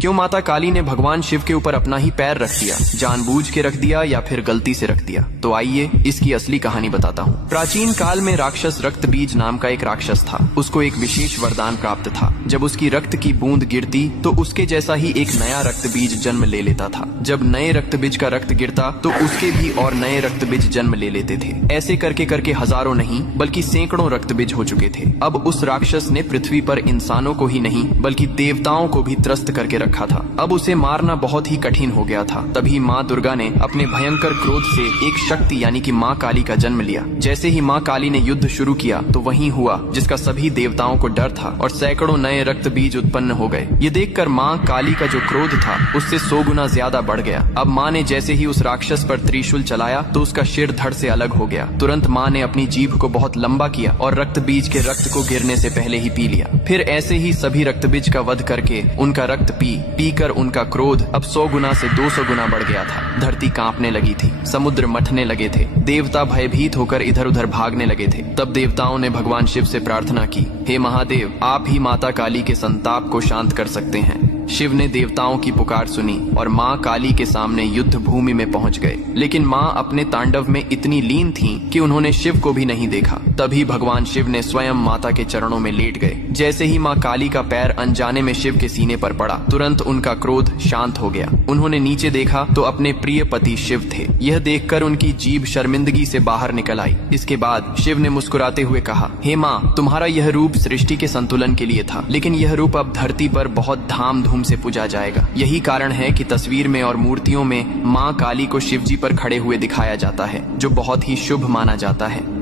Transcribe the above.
क्यों माता काली ने भगवान शिव के ऊपर अपना ही पैर रख दिया? जानबूझ के रख दिया या फिर गलती से रख दिया? तो आइए इसकी असली कहानी बताता हूँ। प्राचीन काल में राक्षस रक्तबीज नाम का एक राक्षस था। उसको एक विशेष वरदान प्राप्त था। जब उसकी रक्त की बूंद गिरती तो उसके जैसा ही एक नया रक्तबीज जन्म ले लेता था। जब नए रक्तबीज का रक्त गिरता तो उसके भी और नए रक्तबीज जन्म ले लेते थे। ऐसे करके करके हजारों नहीं बल्कि सैकड़ों रक्तबीज हो चुके थे। अब उस राक्षस ने पृथ्वी पर इंसानों को ही नहीं बल्कि देवताओं को भी त्रस्त करके रखा था। अब उसे मारना बहुत ही कठिन हो गया था। तभी माँ दुर्गा ने अपने भयंकर क्रोध से एक शक्ति यानी कि माँ काली का जन्म लिया। जैसे ही माँ काली ने युद्ध शुरू किया तो वही हुआ जिसका सभी देवताओं को डर था और सैकड़ों नए रक्त बीज उत्पन्न हो गए। ये देखकर माँ काली का जो क्रोध था उससे 100 गुना ज्यादा बढ़ गया। अब माँ ने जैसे ही उस राक्षस पर त्रिशूल चलाया तो उसका सिर धड़ से अलग हो गया। तुरंत माँ ने अपनी जीभ को बहुत लंबा किया और रक्त बीज के रक्त को गिरने से पहले ही पी लिया। फिर ऐसे ही सभी रक्त बीज का वध करके उनका रक्त पी कर उनका क्रोध अब 100 गुना से 200 गुना बढ़ गया था। धरती कांपने लगी थी, समुद्र मथने लगे थे, देवता भयभीत होकर इधर उधर भागने लगे थे। तब देवताओं ने भगवान शिव से प्रार्थना की, हे महादेव, आप ही माता काली के संताप को शांत कर सकते हैं। शिव ने देवताओं की पुकार सुनी और माँ काली के सामने युद्ध भूमि में पहुंच गए। लेकिन माँ अपने तांडव में इतनी लीन थीं कि उन्होंने शिव को भी नहीं देखा। तभी भगवान शिव ने स्वयं माता के चरणों में लेट गए। जैसे ही माँ काली का पैर अनजाने में शिव के सीने पर पड़ा, तुरंत उनका क्रोध शांत हो गया। उन्होंने नीचे देखा तो अपने प्रिय पति शिव थे। यह देखकर उनकी जीभ शर्मिंदगी से बाहर निकल आई। इसके बाद शिव ने मुस्कुराते हुए कहा, हे माँ, तुम्हारा यह रूप सृष्टि के संतुलन के लिए था, लेकिन यह रूप अब धरती पर बहुत धाम धूम से पूजा जाएगा। यही कारण है कि तस्वीर में और मूर्तियों में माँ काली को शिवजी पर खड़े हुए दिखाया जाता है, जो बहुत ही शुभ माना जाता है।